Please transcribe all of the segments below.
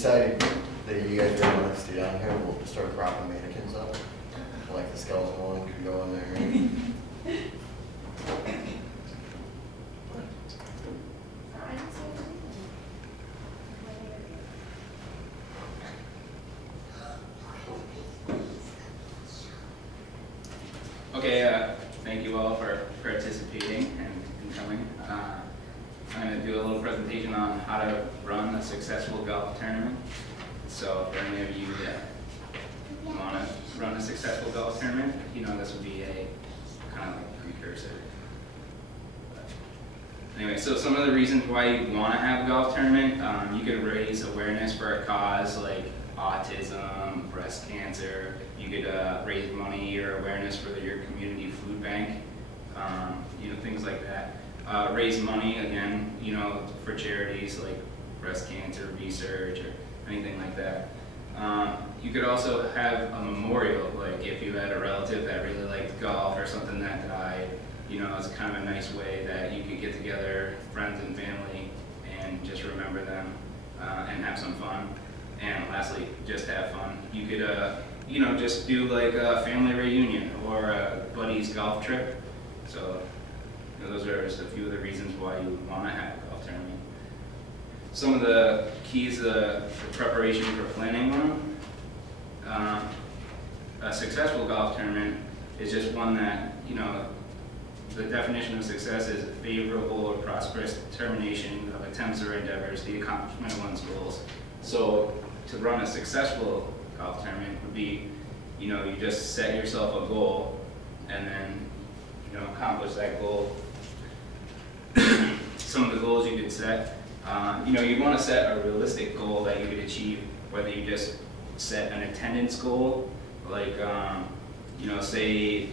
decided that you guys really want to stay down here, we'll start propping mannequins up. Like the skeleton one could go in there. Okay, thank you all for participating and coming. I'm going to do a little presentation on how to run a successful golf tournament. So for any of you that want to run a successful golf tournament, you know this would be a kind of like precursor. But anyway, so some of the reasons why you want to have a golf tournament, you could raise awareness for a cause like autism, breast cancer. You could raise money or awareness for your community food bank, you know, things like that. Raise money, again, you know, for charities like breast cancer research or anything like that. You could also have a memorial, like if you had a relative that really liked golf or something that died, you know, it's kind of a nice way that you could get together, friends and family, and just remember them and have some fun. And lastly, just have fun. You could, you know, just do like a family reunion or a buddy's golf trip. So you know, those are just a few of the reasons why you want to have a golf tournament. Some of the keys to preparation for planning one. A successful golf tournament is just one that, you know, the definition of success is favorable or prosperous determination of attempts or endeavors, the accomplishment of one's goals. So to run a successful golf tournament would be, you know, you just set yourself a goal and then, you know, accomplish that goal. Some of the goals you could set, you know, you want to set a realistic goal that you could achieve, whether you just set an attendance goal, like, you know, say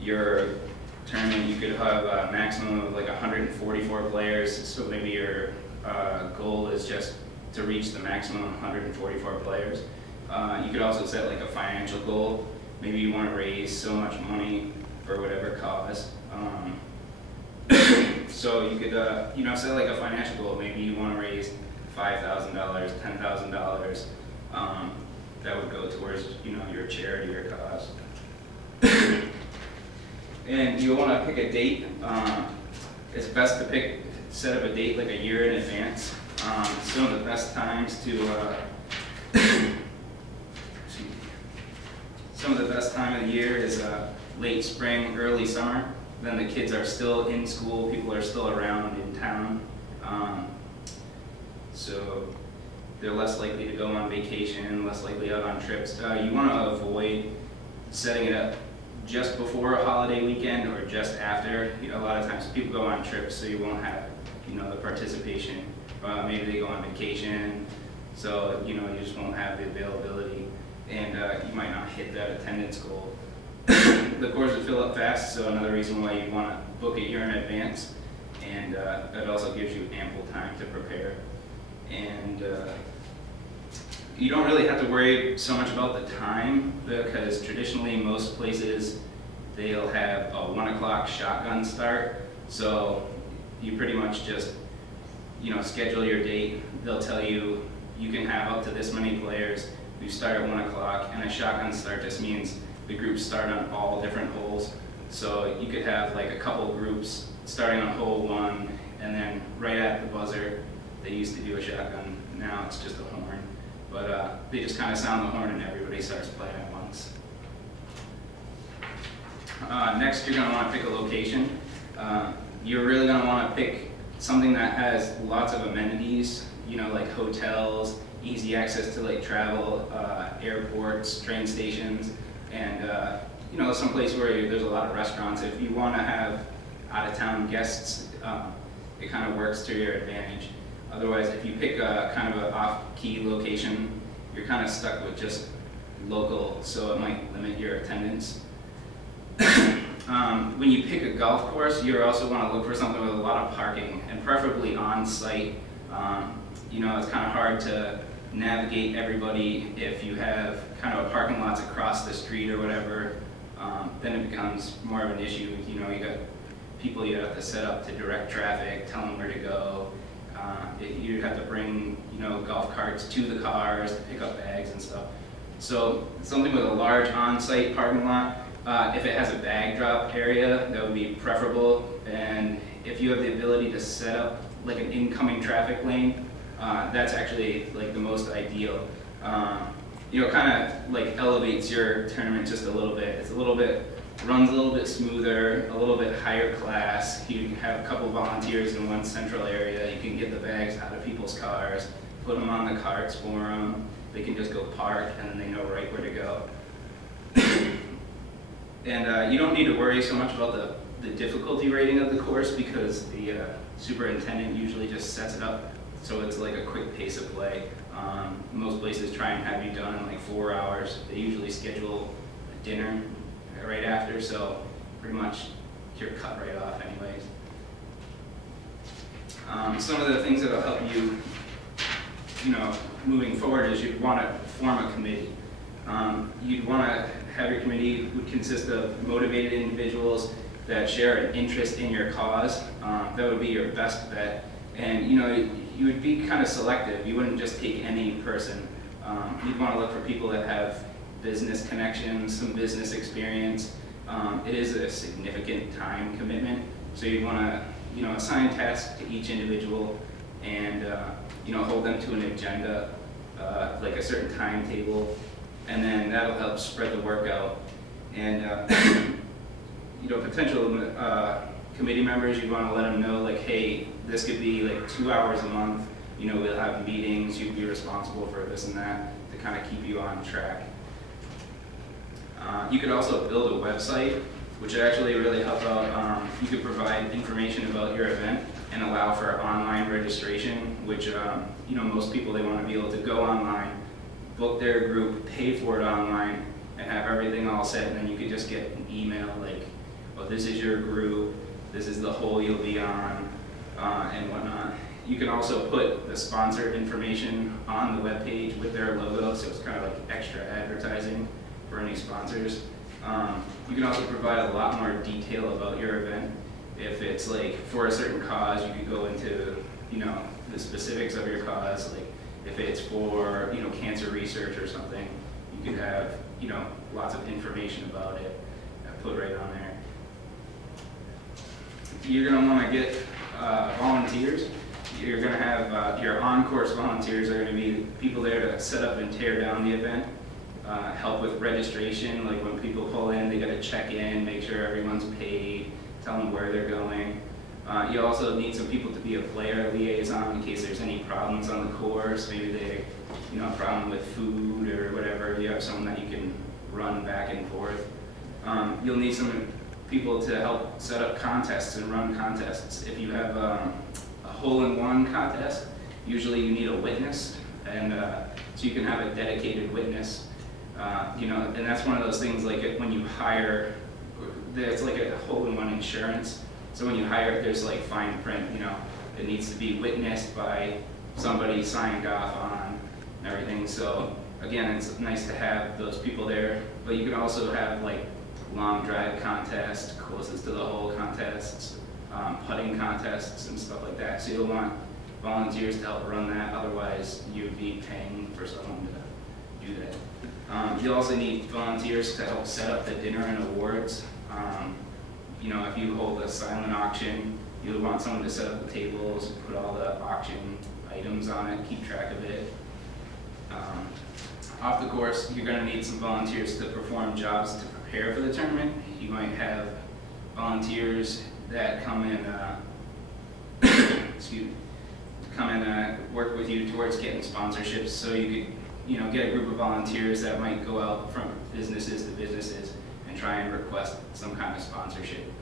your tournament, you could have a maximum of like 144 players, so maybe your goal is just to reach the maximum 144 players. You could also set like a financial goal. Maybe you want to raise so much money for whatever cause. So you could, you know, set like a financial goal. Maybe you want to raise $5,000, $10,000. That would go towards, you know, your charity or cause. And you want to pick a date. It's best to set up a date like a year in advance. Some of the best times to some of the best time of the year is late spring, early summer. Then the kids are still in school, people are still around in town. So they're less likely to go on vacation, less likely out on trips. You want to avoid setting it up just before a holiday weekend or just after. You know, a lot of times people go on trips, so you won't have, you know, the participation. Maybe they go on vacation, so you know, you just won't have the availability, and you might not hit that attendance goal. The course would fill up fast, so another reason why you want to book a year in advance, and it also gives you ample time to prepare. And you don't really have to worry so much about the time, because traditionally most places they'll have a 1 o'clock shotgun start, so you pretty much just, you know, schedule your date. They'll tell you you can have up to this many players. We start at 1 o'clock, and a shotgun start just means the groups start on all different holes. So you could have like a couple groups starting on hole 1, and then right at the buzzer, they used to do a shotgun. Now it's just a horn. But they just kind of sound the horn and everybody starts playing at once. Next, you're going to want to pick a location. You're really going to want to pick something that has lots of amenities, you know, like hotels, easy access to like travel, airports, train stations, and you know, some place where there's a lot of restaurants. If you want to have out-of-town guests, it kind of works to your advantage. Otherwise, if you pick a kind of an off-key location, you're kind of stuck with just local, so it might limit your attendance. When you pick a golf course, you also want to look for something with a lot of parking, and preferably on-site. You know, it's kind of hard to navigate everybody if you have kind of a parking lots across the street or whatever. Then it becomes more of an issue. You know, you got people you have to set up to direct traffic, tell them where to go. You have to bring, golf carts to the cars to pick up bags and stuff. So something with a large on-site parking lot, if it has a bag drop area, that would be preferable. And if you have the ability to set up like an incoming traffic lane, that's actually like the most ideal. Kind of like elevates your tournament just a little bit. Runs a little bit smoother, a little bit higher class. You can have a couple volunteers in one central area. You can get the bags out of people's cars, put them on the carts for them. They can just go park, and then they know right where to go. And you don't need to worry so much about the difficulty rating of the course, because the superintendent usually just sets it up so it's like a quick pace of play. Most places try and have you done in like 4 hours. They usually schedule a dinner right after, so pretty much you're cut right off anyways. Some of the things that'll help you, moving forward is you'd want to form a committee. You'd want to have your committee would consist of motivated individuals that share an interest in your cause. That would be your best bet. And you would be kind of selective. You wouldn't just take any person. You'd want to look for people that have business connections, some business experience. It is a significant time commitment, so you'd want to assign tasks to each individual and hold them to an agenda, like a certain timetable, and then that'll help spread the work out. And potential committee members, you want to let them know, like, hey, this could be like 2 hours a month. We'll have meetings. You'd be responsible for this and that to kind of keep you on track. You could also build a website, which actually really help out. You could provide information about your event and allow for online registration, which most people, they want to be able to go online, book their group, pay for it online, and have everything all set, and then you could just get an email like, oh, this is your group, this is the hole you'll be on, and whatnot. You can also put the sponsor information on the webpage with their logo, so it's kind of like extra advertising for any sponsors. You can also provide a lot more detail about your event. If it's like for a certain cause, you could go into the specifics of your cause. Like if it's for cancer research or something, you could have lots of information about it put right on there. You're going to want to get volunteers. You're going to have your on-course volunteers are going to be people there to set up and tear down the event. Help with registration, like when people pull in, they got to check in, make sure everyone's paid, tell them where they're going. You also need some people to be a player liaison in case there's any problems on the course. Maybe they, a problem with food or whatever. You have someone that you can run back and forth. You'll need some people to help set up contests and run contests. If you have a hole-in-one contest, usually you need a witness, and so you can have a dedicated witness. And that's one of those things, like when you hire, it's like a hole-in-one insurance. So when you hire, there's like fine print, it needs to be witnessed by somebody signed off on and everything. So again, it's nice to have those people there, but you can also have like long drive contests, closest to the hole contests, putting contests and stuff like that. So you'll want volunteers to help run that, otherwise you'd be paying for someone to do that. You'll also need volunteers to help set up the dinner and awards. If you hold a silent auction, you'll want someone to set up the tables, put all the auction items on it, keep track of it. Off the course, you're going to need some volunteers to perform jobs to prepare for the tournament. You might have volunteers that come and work with you towards getting sponsorships. So you could get a group of volunteers that might go out from businesses to businesses and try and request some kind of sponsorship.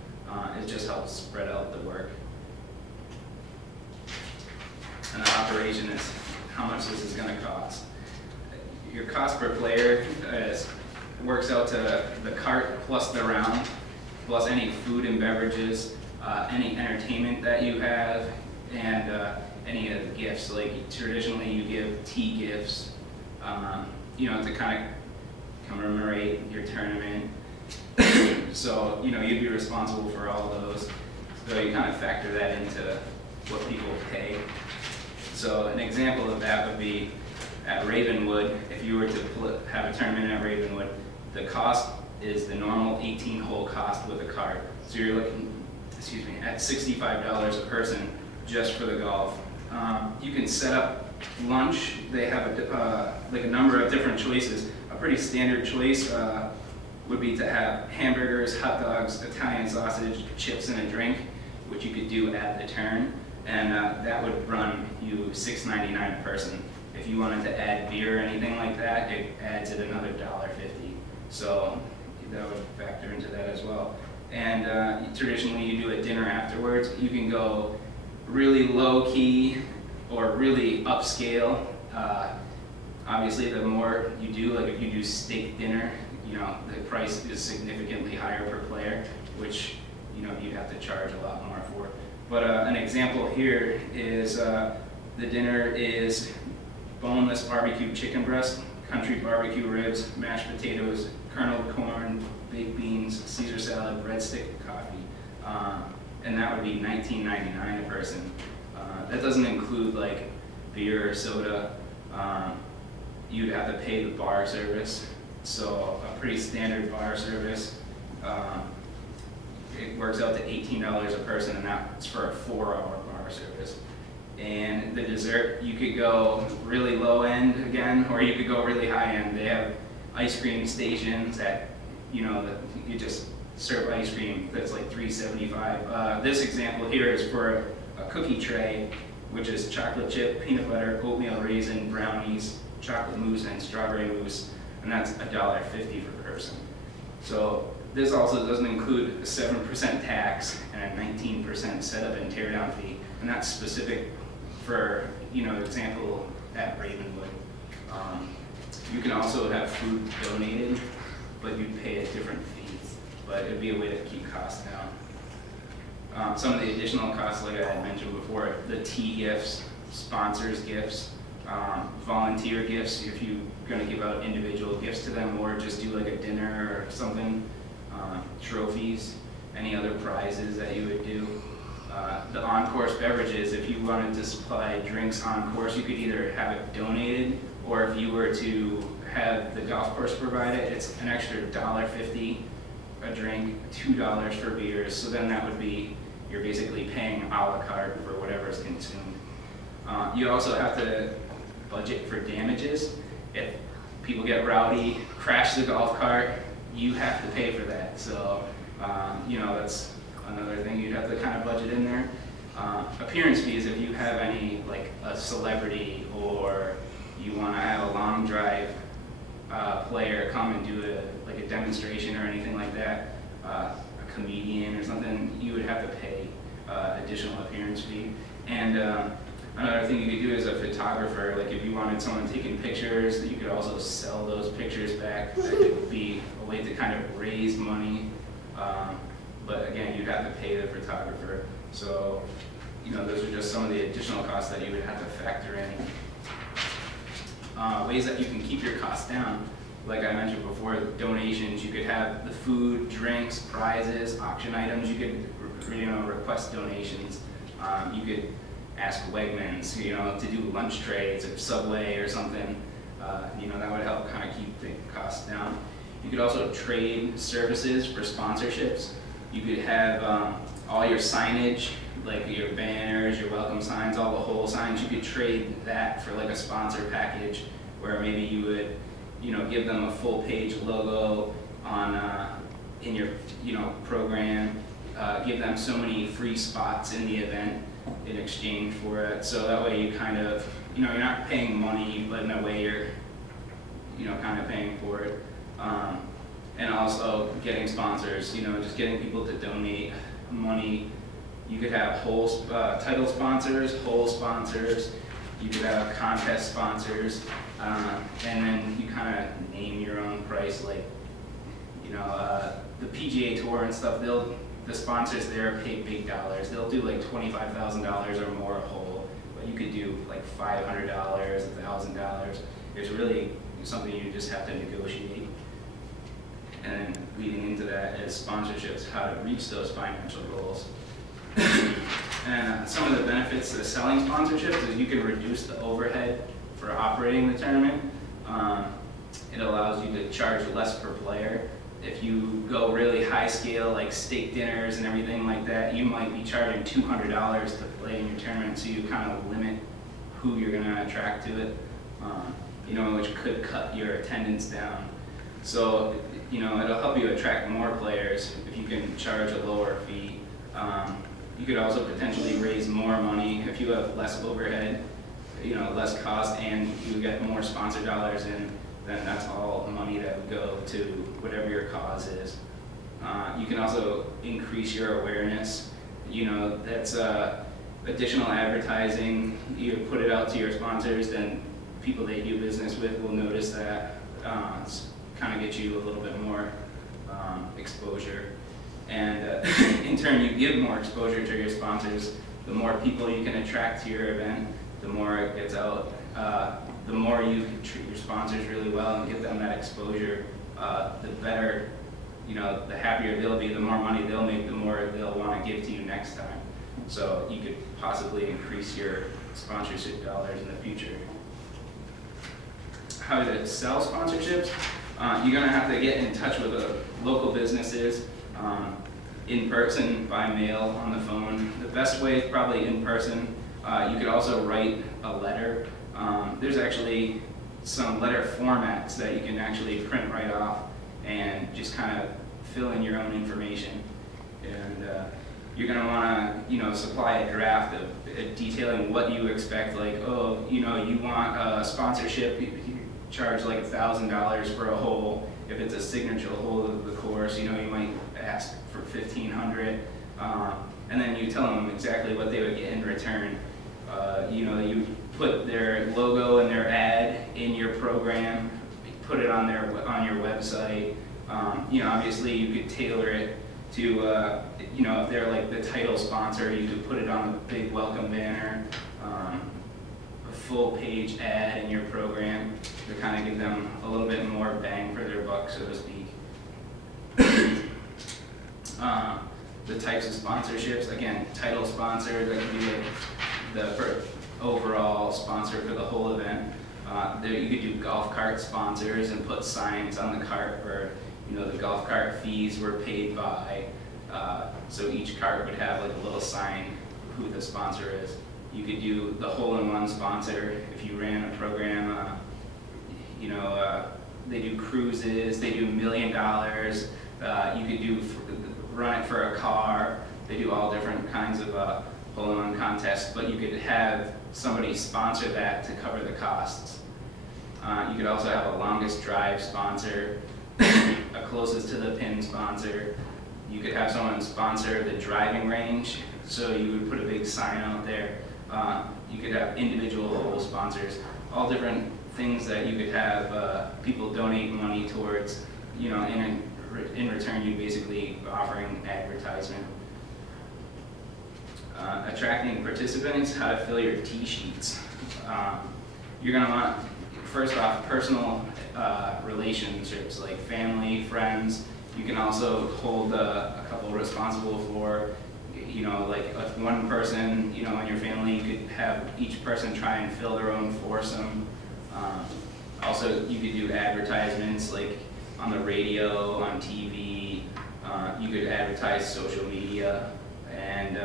It just helps spread out the work. And the operation is how much this is going to cost. Your cost per player works out to the cart plus the round, plus any food and beverages, any entertainment that you have, and any of the gifts. Like traditionally you give tea gifts, to kind of commemorate your tournament. So, you'd be responsible for all those. So you kind of factor that into what people pay. So an example of that would be at Ravenwood. If you were to have a tournament at Ravenwood, the cost is the normal 18-hole cost with a cart. So you're looking, excuse me, at $65 a person just for the golf. You can set up lunch. They have like a number of different choices. A pretty standard choice would be to have hamburgers, hot dogs, Italian sausage, chips, and a drink, which you could do at the turn, and that would run you $6.99 a person. If you wanted to add beer or anything like that, it adds at another $1.50. So that would factor into that as well. And traditionally you do a dinner afterwards. You can go really low key or really upscale. Obviously the more you do, like if you do steak dinner, you know, the price is significantly higher per player, which, you know, you'd have to charge a lot more for. But an example here is the dinner is boneless barbecue chicken breast, country barbecue ribs, mashed potatoes, kernel corn, baked beans, Caesar salad, breadstick, coffee. And that would be $19.99 a person. That doesn't include like beer or soda. You'd have to pay the bar service. So a pretty standard bar service, it works out to $18 a person, and that's for a 4-hour bar service. And the dessert, you could go really low end again, or you could go really high end. They have ice cream stations that, you know, that you just serve ice cream that's like $3.75. This example here is for a cookie tray, which is chocolate chip, peanut butter, oatmeal raisin, brownies, chocolate mousse, and strawberry mousse, and that's $1.50 per person. So this also doesn't include a 7% tax and a 19% setup and teardown fee, and that's specific for, you know, example at Ravenwood. You can also have food donated, but you'd pay a different fee. But it'd be a way to keep costs down. Some of the additional costs, like I had mentioned before, the tea gifts, sponsors gifts, volunteer gifts, if you're going to give out individual gifts to them, or just do like a dinner or something, trophies, any other prizes that you would do. The on-course beverages, if you wanted to supply drinks on course, you could either have it donated, or if you were to have the golf course provide it, it's an extra $1.50 a drink, $2 for beers. So then that would be, you're basically paying a la carte for whatever is consumed. You also have to budget for damages. If people get rowdy, crash the golf cart, you have to pay for that. So, you know, that's another thing you'd have to kind of budget in there. Appearance fees, if you have any, like a celebrity, or you want to have a long drive player come and do like a demonstration or anything like that, a comedian or something, you would have to pay additional appearance fee. And another thing you could do as a photographer, like if you wanted someone taking pictures, you could also sell those pictures back. That could be a way to kind of raise money. But again, you'd have to pay the photographer. So, you know, those are just some of the additional costs that you would have to factor in. Ways that you can keep your costs down, like I mentioned before, donations. You could have the food, drinks, prizes, auction items. You could, you know, request donations. You could ask Wegmans, you know, to do lunch trades or Subway or something. You know, that would help kind of keep the costs down. You could also trade services for sponsorships. You could have all your signage, like your banners, your welcome signs, all the hole signs. You could trade that for like a sponsor package, where maybe you would, you know, give them a full page logo on in your, you know, program. Give them so many free spots in the event in exchange for it. So that way you kind of, you know, you're not paying money, but in a way you're, you know, kind of paying for it. And also getting sponsors, you know, just getting people to donate money. You could have whole title sponsors, hole sponsors. You could have contest sponsors, and then you kind of name your own price. Like, you know, the PGA Tour and stuff. The sponsors there pay big dollars. They'll do like $25,000 or more a hole, but you could do like $500, $1,000. It's really something you just have to negotiate. And then leading into that is sponsorships, how to reach those financial goals. And some of the benefits of selling sponsorships is you can reduce the overhead for operating the tournament. It allows you to charge less per player. If you go really high scale, like steak dinners and everything like that, you might be charging $200 to play in your tournament, so you kind of limit who you're going to attract to it, you know, which could cut your attendance down. So, you know, it'll help you attract more players if you can charge a lower fee. You could also potentially raise more money if you have less overhead, you know, less cost, and you get more sponsor dollars in. Then that's all money that would go to whatever your cause is. You can also increase your awareness. You know, that's additional advertising. You put it out to your sponsors, then people they do business with will notice that. Kind of get you a little bit more exposure. And in turn, you give more exposure to your sponsors. The more people you can attract to your event, the more it gets out. The more you can treat your sponsors really well and give them that exposure, the better, you know, the happier they'll be, the more money they'll make, the more they'll want to give to you next time. So you could possibly increase your sponsorship dollars in the future. How to sell sponsorships? You're going to have to get in touch with the local businesses, in person, by mail, on the phone. The best way is probably in person. You could also write a letter. There's actually some letter formats that you can actually print right off and just kind of fill in your own information. And you're going to want to, you know, supply a draft of detailing what you expect. Like, oh, you know, you want a sponsorship. You charge like $1,000 for a hole. If it's a signature hole of the course, you know, you might ask for $1,500, and then you tell them exactly what they would get in return. You know, you put their logo and their ad in your program, put it on your website. You know, obviously you could tailor it to, you know, if they're like the title sponsor, you could put it on a big welcome banner, a full page ad in your program to kind of give them a little bit more bang for their buck, so to speak. The types of sponsorships, again, title sponsor, that could be like the overall sponsor for the whole event. There you could do golf cart sponsors and put signs on the cart where, you know, the golf cart fees were paid by. So each cart would have like a little sign who the sponsor is. You could do the hole-in-one sponsor if you ran a program. You know, they do cruises, they do $1 million. You could run it for a car. They do all different kinds of hole-in-one contests, but you could have somebody sponsor that to cover the costs. You could also have a longest drive sponsor, a closest to the pin sponsor. You could have someone sponsor the driving range, so you would put a big sign out there. You could have individual hole sponsors, all different things that you could have people donate money towards. You know, in return, you basically offering advertisement. Attracting participants, how to fill your tee sheets. You're going to want, first off, personal relationships like family, friends. You can also hold a couple responsible for, you know, like if one person, you know, in your family, you could have each person try and fill their own foursome. Also, you could do advertisements like on the radio, on TV. You could advertise social media. And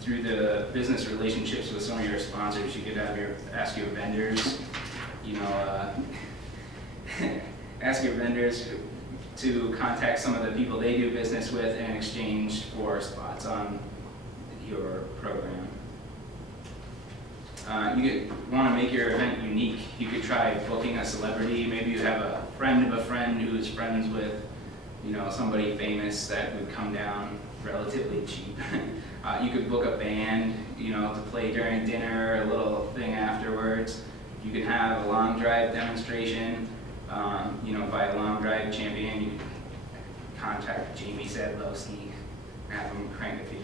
through the business relationships with some of your sponsors, you could have ask your vendors, you know, ask your vendors to contact some of the people they do business with in exchange for spots on your program. You could want to make your event unique. You could try booking a celebrity. Maybe you have a friend of a friend who's friends with, you know, somebody famous that would come down relatively cheap. You could book a band, you know, to play during dinner, a little thing afterwards. You can have a long drive demonstration, you know, by a long drive champion. You can contact Jamie Sadlowski, have him crank a few.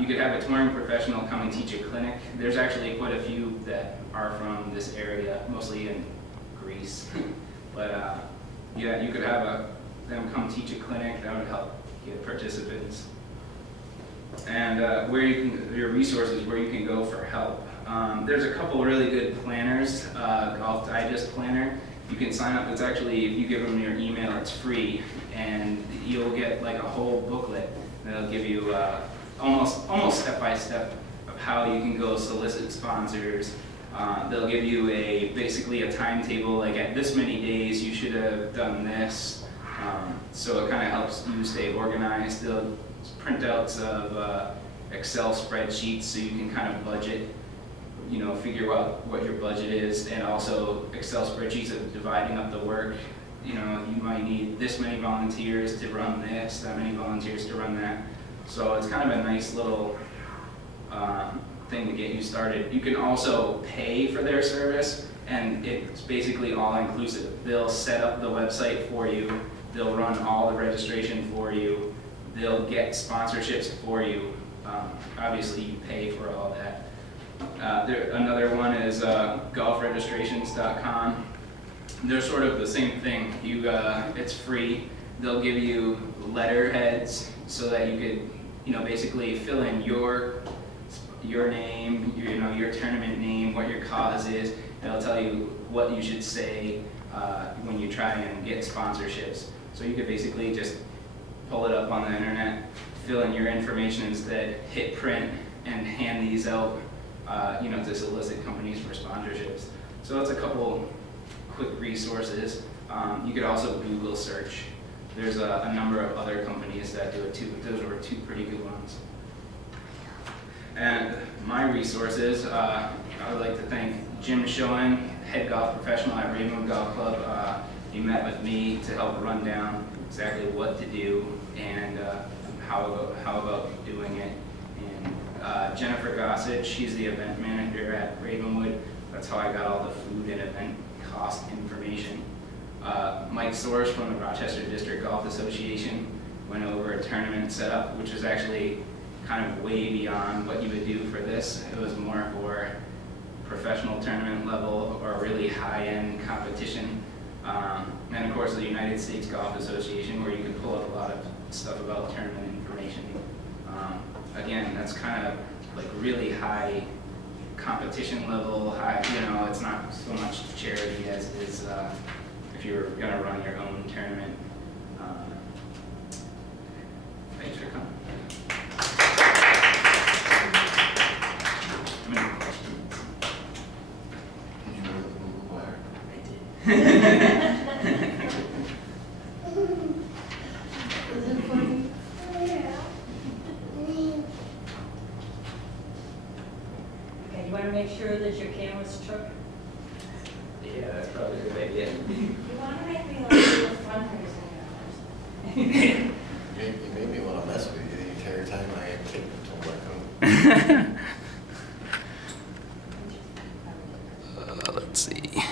You could have a touring professional come and teach a clinic. There's actually quite a few that are from this area, mostly in Greece. But yeah, you could have them come teach a clinic. That would help get participants. And where you can, your resources, where you can go for help. There's a couple really good planners. Golf Digest Planner. You can sign up. It's actually, if you give them your email, it's free, and you'll get like a whole booklet that'll give you almost step by step of how you can go solicit sponsors. They'll give you basically a timetable, like at this many days you should have done this. So it kind of helps you stay organized. They'll printouts of Excel spreadsheets so you can kind of budget, figure out what your budget is, and also Excel spreadsheets of dividing up the work. You might need this many volunteers to run this, that many volunteers to run that. So it's kind of a nice little thing to get you started. You can also pay for their service, and it's basically all inclusive. They'll set up the website for you, they'll run all the registration for you, they'll get sponsorships for you. Obviously you pay for all that. Another one is golfregistrations.com. They're sort of the same thing. It's free. They'll give you letterheads so that you could, basically fill in your name, your tournament name, what your cause is. It'll tell you what you should say when you try and get sponsorships. So you could basically just pull it up on the internet, fill in your information instead, hit print, and hand these out, to solicit companies for sponsorships. So that's a couple quick resources. You could also Google search. There's a number of other companies that do it too, but those were two pretty good ones. And my resources, I would like to thank Jim Schoen, head golf professional at Ravenwood Golf Club. He met with me to help run down exactly what to do and how about doing it. And Jennifer Gossett, she's the event manager at Ravenwood. That's how I got all the food and event cost information. Mike Source from the Rochester District Golf Association went over a tournament setup, which is actually kind of way beyond what you would do for this. It was more for professional tournament level or really high-end competition. And of course the United States Golf Association, where you can pull up a lot of stuff about tournament information. Again, that's kind of like really high competition level, it's not so much charity as it is if you're going to run your own tournament. Thanks for coming. Any questions? Did you know the Google Wire? I did. Is it funny? Okay, you want to make sure that your camera's took? Yeah, that's probably a good idea. You want to make me like a fundraising You made me want to mess with you the entire time I had kicked until I couldn't. Let's see.